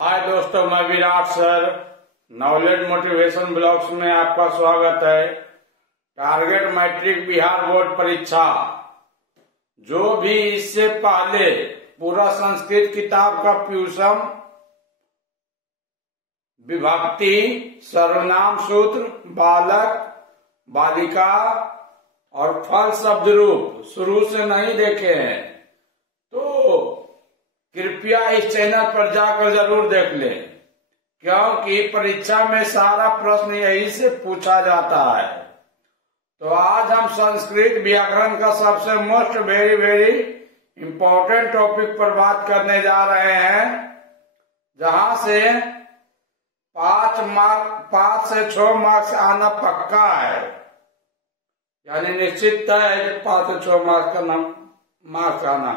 हाय दोस्तों, मैं Virat sir knowledge motivation blogs में आपका स्वागत है। टारगेट मैट्रिक बिहार बोर्ड परीक्षा जो भी इससे पहले पूरा संस्कृत किताब का प्यूषम, विभक्ति, सर्वनाम सूत्र, बालक, बालिका और फल शब्द रूप शुरू से नहीं देखे हैं तो कृपया इस चैनल पर जाकर जरूर देख लें, क्योंकि परीक्षा में सारा प्रश्न यही से पूछा जाता है। तो आज हम संस्कृत व्याकरण का सबसे मोस्ट वेरी इम्पोर्टेंट टॉपिक पर बात करने जा रहे हैं, जहां से 5 से 6 मार्क्स आना पक्का है, यानी निश्चित है 5 से 6 मार्क्स आना।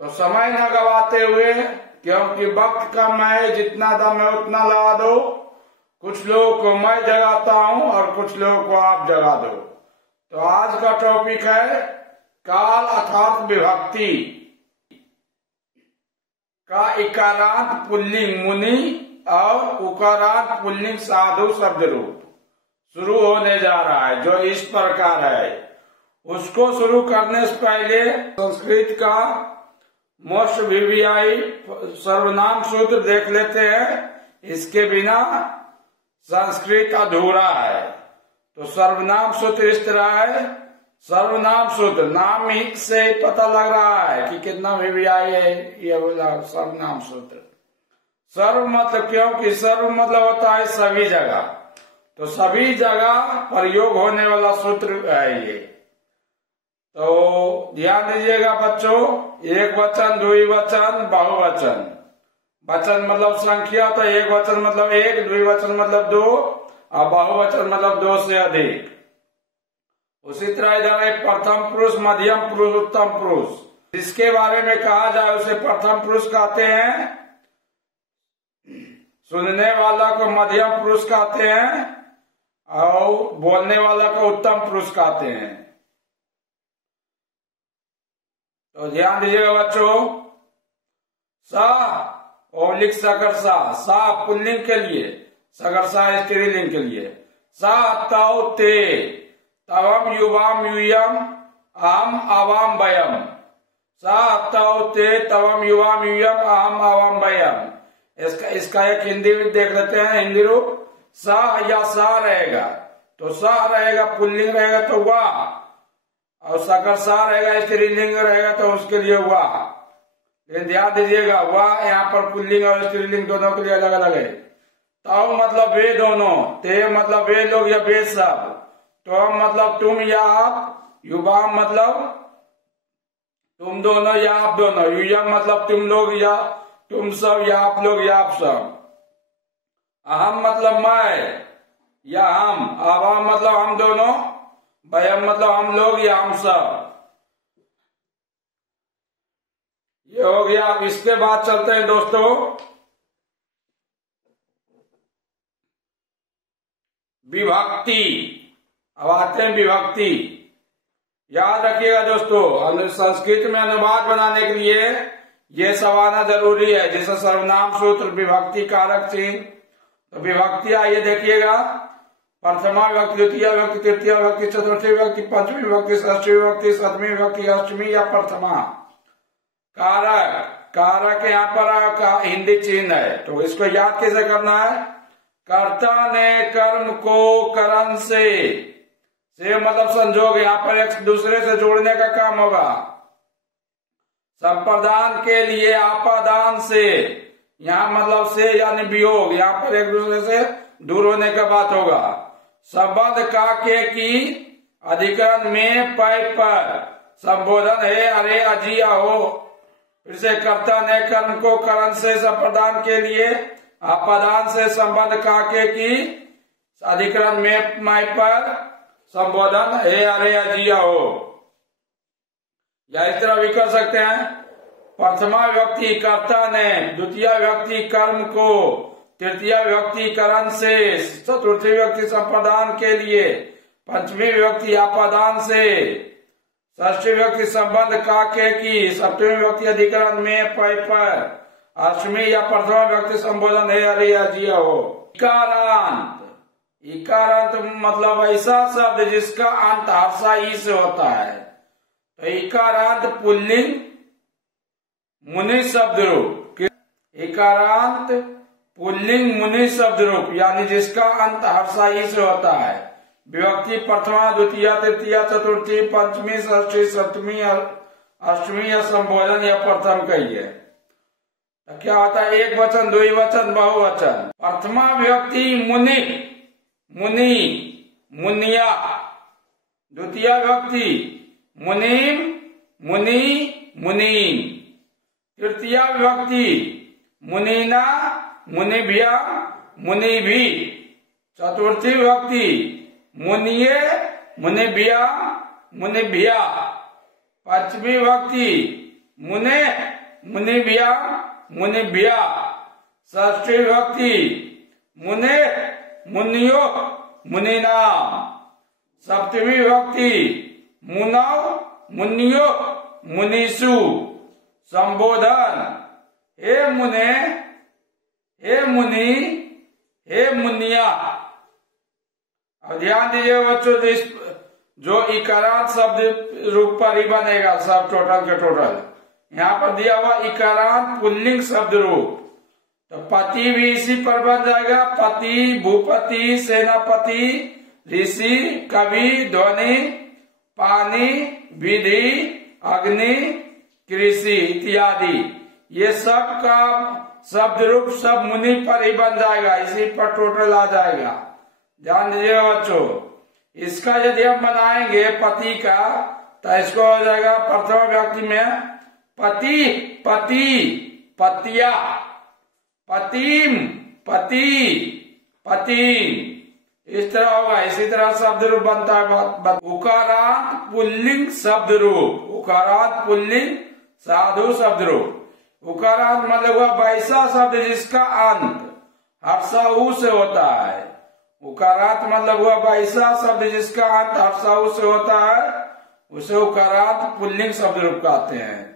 तो समय न गवाते हुए, क्योंकि वक्त कम है, जितना दम है उतना लगा दो। कुछ लोगों को मैं जगाता हूं और कुछ लोगों को आप जगा दो। तो आज का टॉपिक है काल अर्थात विभक्ति का इकारांत पुल्लिंग मुनि और उकारांत पुल्लिंग साधु शब्द रूप शुरू होने जा रहा है, जो इस प्रकार है। उसको शुरू करने से पहले संस्कृत का मोस्ट वीवीआई सर्वनाम सूत्र देख लेते हैं। इसके बिना संस्कृत अधूरा है। तो सर्वनाम सूत्र इस तरह है। सर्वनाम सूत्र नाम ही से पता लग रहा है कि कितना वीवीआई है ये बोला सर्वनाम सूत्र। सर्व मतलब, क्योंकि सर्व मतलब होता है सभी जगह, तो सभी जगह प्रयोग होने वाला सूत्र है ये। तो ध्यान दीजिएगा बच्चों, एक वचन, द्विवचन, बहुवचन। वचन मतलब संख्या, तो एक वचन मतलब एक, द्विवचन मतलब दो और बहुवचन मतलब दो से अधिक। उसी तरह इधर है प्रथम पुरुष, मध्यम पुरुष, उत्तम पुरुष। जिसके बारे में कहा जाए उसे प्रथम पुरुष कहते हैं, सुनने वाला को मध्यम पुरुष कहते हैं और बोलने वाला को उत्तम पुरुष कहते हैं। तो ध्यान दीजिएगा बच्चों, सा ओलिक सकरसा, सा पुल्लिंग के लिए, सकरसा स्त्रीलिंग के लिए। सा तौ ते तवम युवाम यूयम अहम आवाम वयम। सा तौ ते तवम युवाम यूयम अहम आवाम वयम। इसका एक हिंदी में देख लेते हैं। हिंदी रूप सा या सा रहेगा, तो सा रहेगा पुल्लिंग रहेगा तो वाह, और सकरसा रहेगा स्त्रीलिंग रहेगा तो उसके लिए वाह। लेकिन ध्यान दीजिएगा, वाह यहाँ पर पुल्लिंग और स्त्रीलिंग दोनों के लिए अलग अलग है। तव मतलब वे दोनों, ते मतलब वे लोग या वे सब, तो मतलब तुम या आप, युवाम मतलब तुम दोनों या आप दोनों, युयम मतलब तुम लोग या तुम सब या आप लोग या आप सब। अहम मतलब मैं या हम, आवाम मतलब हम दोनों, वयम मतलब हम लोग या हम सब। ये हो गया। अब इसके बाद चलते हैं दोस्तों विभक्ति। अब आते हैं विभक्ति। याद रखिएगा दोस्तों, संस्कृत में अनुवाद बनाने के लिए ये सब आना जरूरी है, जैसे सर्वनाम सूत्र, विभक्ति, कारक चिन्ह। तो विभक्ति आइए देखिएगा। प्रथमा विभक्ति, द्वितीय विभक्ति, तृतीय विभक्ति, चतुर्थी विभक्ति, पंचमी विभक्ति, षष्ठी विभक्ति, सप्तमी विभक्ति, अष्टमी या प्रथमा। कारक, कारक यहाँ पर हिंदी चिन्ह है, तो इसको याद कैसे करना है। कर्ता ने कर्म को करण से मतलब संजोग, यहाँ पर एक दूसरे से जोड़ने का काम होगा। संप्रदान के लिए आपादान से, यहाँ मतलब से यानी वियोग, यहाँ पर एक दूसरे से दूर होने का बात होगा। संबंध का के की अधिकरण में पै पर संबोधन है अरे अजिया हो। फिर से कर्ता ने कर्म को करण से संप्रदान के लिए आपादान से संबंध का के की अधिकरण में मै पर संबोधन है अरे अजिया हो। या इस तरह भी कर सकते हैं। प्रथमा विभक्ति कर्ता ने, द्वितीय विभक्ति कर्म को, तृतीय विभक्ति करण से, चतुर्थी विभक्ति संप्रदान के लिए, पंचमी विभक्ति आपादान से, षष्ठी विभक्ति संबंध का के की, सप्तमी विभक्ति अधिकरण में पै पर, अष्टमी या प्रथमा व्यक्ति संबोधन है, अरे अजिया हो। इकारांत, इकारांत मतलब ऐसा शब्द जिसका अंत हर्षा ई से होता है। तो इकारांत पुल्लिंग मुनि शब्द रूप, इकारांत पुल्लिंग मुनि शब्द रूप यानी जिसका अंत हर्षा ई से होता है। विभक्ति प्रथमा, द्वितीय, तृतीय, चतुर्थी, पंचमी, षष्ठी, सप्तमी, अष्टमी या संबोधन या प्रथम कहिए। तो क्या होता है? एक वचन, द्विवचन, बहुवचन। प्रथमा विभक्ति मुनि, मुनि, मुनिया। द्वितीय विभक्ति मुनिम, मुनि, मुनीन। तृतीय विभक्ति मुनीना, मुनिभ्या, मुनिभी। चतुर्थी विभक्ति मुनिये, मुनिभ्या, मुनिभ्या। पंचमी विभक्ति मुने, मुनिभ्या, मुनिभ्या। षष्ठी विभक्ति मुने, मुनियो, मुनिनाम। सप्तमी विभक्ति मुनव, मुनियो, मुनीषु। संबोधन हे मुने, हे मुनि, हे मुनिया। अब ध्यान दीजिए बच्चों, जो इकारांत शब्द रूप पर ही बनेगा सब टोटल के टोटल। यहाँ पर दिया हुआ इकारांत पुल्लिंग शब्द रूप, तो पति भी इसी पर बन जाएगा। पति, भूपति, सेनापति, ऋषि, कवि, ध्वनि, पानी, विधि, अग्नि, कृषि इत्यादि। ये सब का शब्द रूप सब मुनि पर ही बन जाएगा, इसी पर टोटल आ जाएगा। ध्यान दीजिए बच्चों, इसका यदि हम बनाएंगे पति का, तो इसको हो जाएगा प्रथमा व्यक्ति में पति, पति, पतिया, पतिम, पति, पति। इस तरह होगा। इसी तरह शब्द रूप बनता है। उकारांत पुल्लिंग शब्द रूप, उकारांत पुल्लिंग साधु शब्द रूप। उकारांत मतलब हुआ वैसा शब्द जिसका अंत हर्षा उ से होता है। उकारांत मतलब हुआ वैसा शब्द जिसका अंत हर्षा उ से होता है, उसे उकारांत पुल्लिंग शब्द रूप कहते हैं।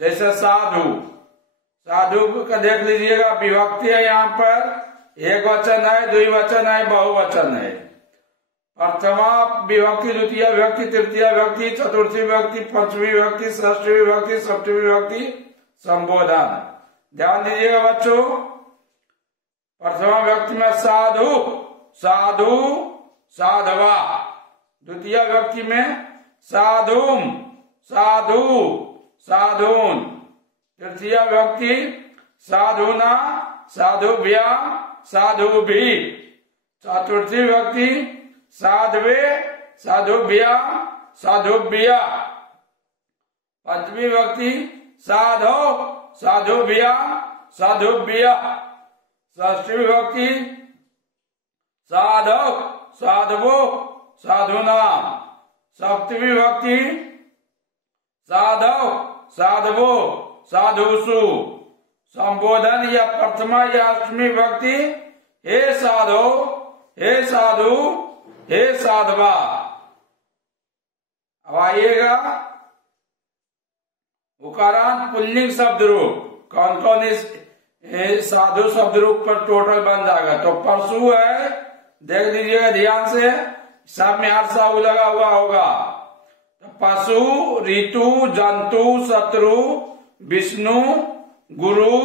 जैसे साधु, साधु का देख लीजिएगा, विभक्ति है यहाँ पर, एक वचन है, द्विवचन है, बहुवचन है। प्रथमा विभक्ति, द्वितीय विभक्ति, तृतीय विभक्ति, चतुर्थी विभक्ति, पंचमी विभक्ति, षष्ठी विभक्ति, सप्तमी विभक्ति, संबोधन। ध्यान दीजिएगा बच्चों, प्रथमा विभक्ति में साधु, साधु, साधवा। द्वितीय विभक्ति में साधुम, साधु, साधुन। तृतीय विभक्ति साधुना, साधुभ्या, साधुभी। चतुर्थी विभक्ति साध्वे, साधुभ्या, साधुभ्या। पंचमी विभक्ति साधो, साधुभ्या, साधुभ्या। षष्ठी विभक्ति साधव, साधवो, साधुना। सप्तमी विभक्ति साधव, साधवो, साधुषु। संबोधन या प्रथमा या अष्टमी विभक्ति हे साधो, हे साधु, हे साधवा। अब आइएगा उकारांत पुल्लिंग शब्द रूप। कौन कौन इस साधु शब्द रूप पर टोटल बन जाएगा? तो पशु है, देख लीजिएगा ध्यान से, सब में हर्षा उ लगा हुआ होगा। तो पशु, ऋतु, जंतु, शत्रु, विष्णु, गुरु,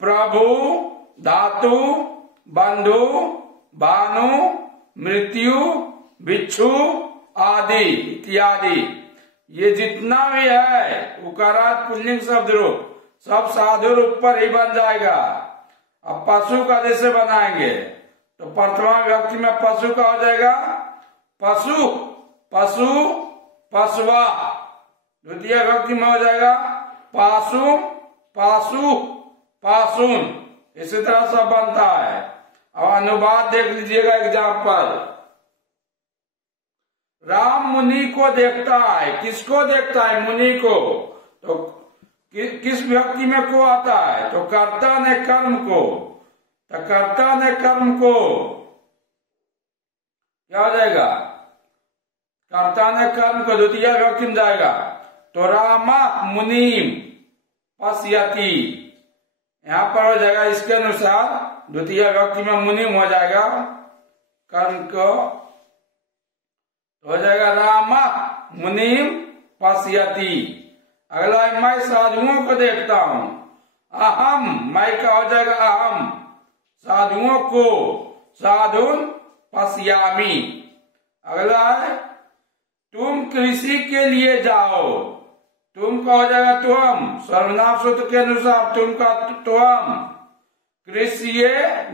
प्रभु, धातु, बंधु, भानु, मृत्यु, बिच्छू आदि इत्यादि। ये जितना भी है उकारांत पुल्लिंग शब्द रूप सब साधु रूप पर ही बन जाएगा। अब पशु का जैसे बनाएंगे तो प्रथमा विभक्ति में पशु का हो जाएगा पशु, पशु, पशुआ। द्वितीय विभक्ति में हो जाएगा पासु, पासु, पासुन। इसी तरह सब बनता है। अब अनुवाद देख लीजिएगा एग्जाम्पल। राम मुनि को देखता है। किसको देखता है? मुनि को। तो किस विभक्ति में को आता है? तो कर्ता ने कर्म को। तो कर्ता ने कर्म को क्या हो जाएगा? कर्ता ने कर्म को द्वितीय विभक्ति में जाएगा। तो रामा मुनिम पश्यति, यहाँ पर हो जाएगा इसके अनुसार द्वितीय व्यक्ति में मुनिम हो जाएगा कर्म को, हो जाएगा राम मुनिम पश्यति। अगला है मैं साधुओं को देखता हूं, अहम मैं का हो जाएगा अहम साधुओं को, साधुन पश्यामि। अगला है तुम कृषि के लिए जाओ, तुम का हो जाएगा तुम, सर्वनाम सूत्र के अनुसार तुम का तुम, कृषि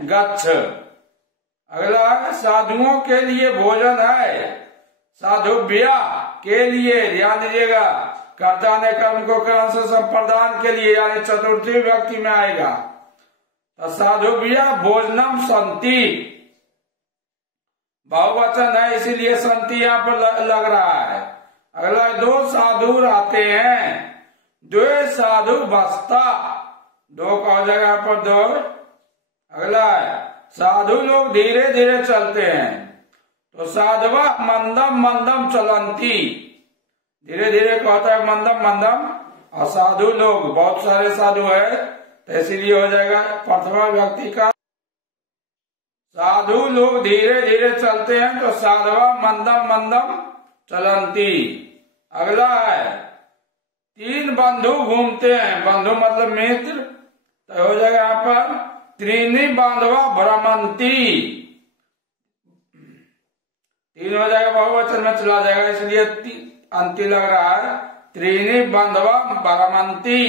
गच्छ। अगला है साधुओं के लिए भोजन है, साधुभ्या के लिए, ध्यान दीजिएगा कर्ता ने कर्म को करण से संप्रदान के लिए यानी चतुर्थी व्यक्ति में आएगा। तो साधुभ्या भोजनम संति, बहुवचन है इसीलिए संति यहाँ पर लग रहा है। अगला दो साधु रहते हैं, दो साधु बसता, दो का हो जाएगा यहाँ पर दो। अगला है साधु लोग धीरे धीरे चलते हैं, तो साधवा मंदम मंदम चलंती, धीरे धीरे कहता है मंदम मंदम, और साधु लोग बहुत सारे साधु है तो इसीलिए हो जाएगा प्रथमा व्यक्ति का, साधु लोग धीरे धीरे चलते हैं तो साधवा मंदम मंदम चलंती। अगला है तीन बंधु घूमते हैं, बंधु मतलब मित्र, तो हो जाएगा यहाँ पर त्रीनी बांधवा भ्रमंती, तीन हो जाएगा बहुवचन में चला जाएगा इसलिए अंति लग रहा है, त्रीनी बांधवा भ्रमंती।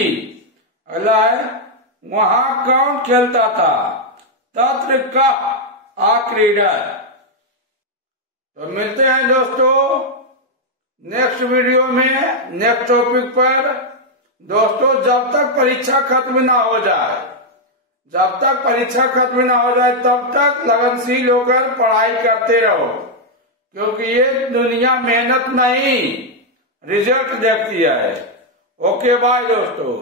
अगला है वहां कौन खेलता था, तत्र का आक्रीडा। तो मिलते हैं दोस्तों नेक्स्ट वीडियो में नेक्स्ट टॉपिक पर। दोस्तों जब तक परीक्षा खत्म ना हो जाए, जब तक परीक्षा खत्म ना हो जाए तब तक लगनशील होकर पढ़ाई करते रहो, क्योंकि ये दुनिया मेहनत नहीं रिजल्ट देखती है। ओके बाय दोस्तों।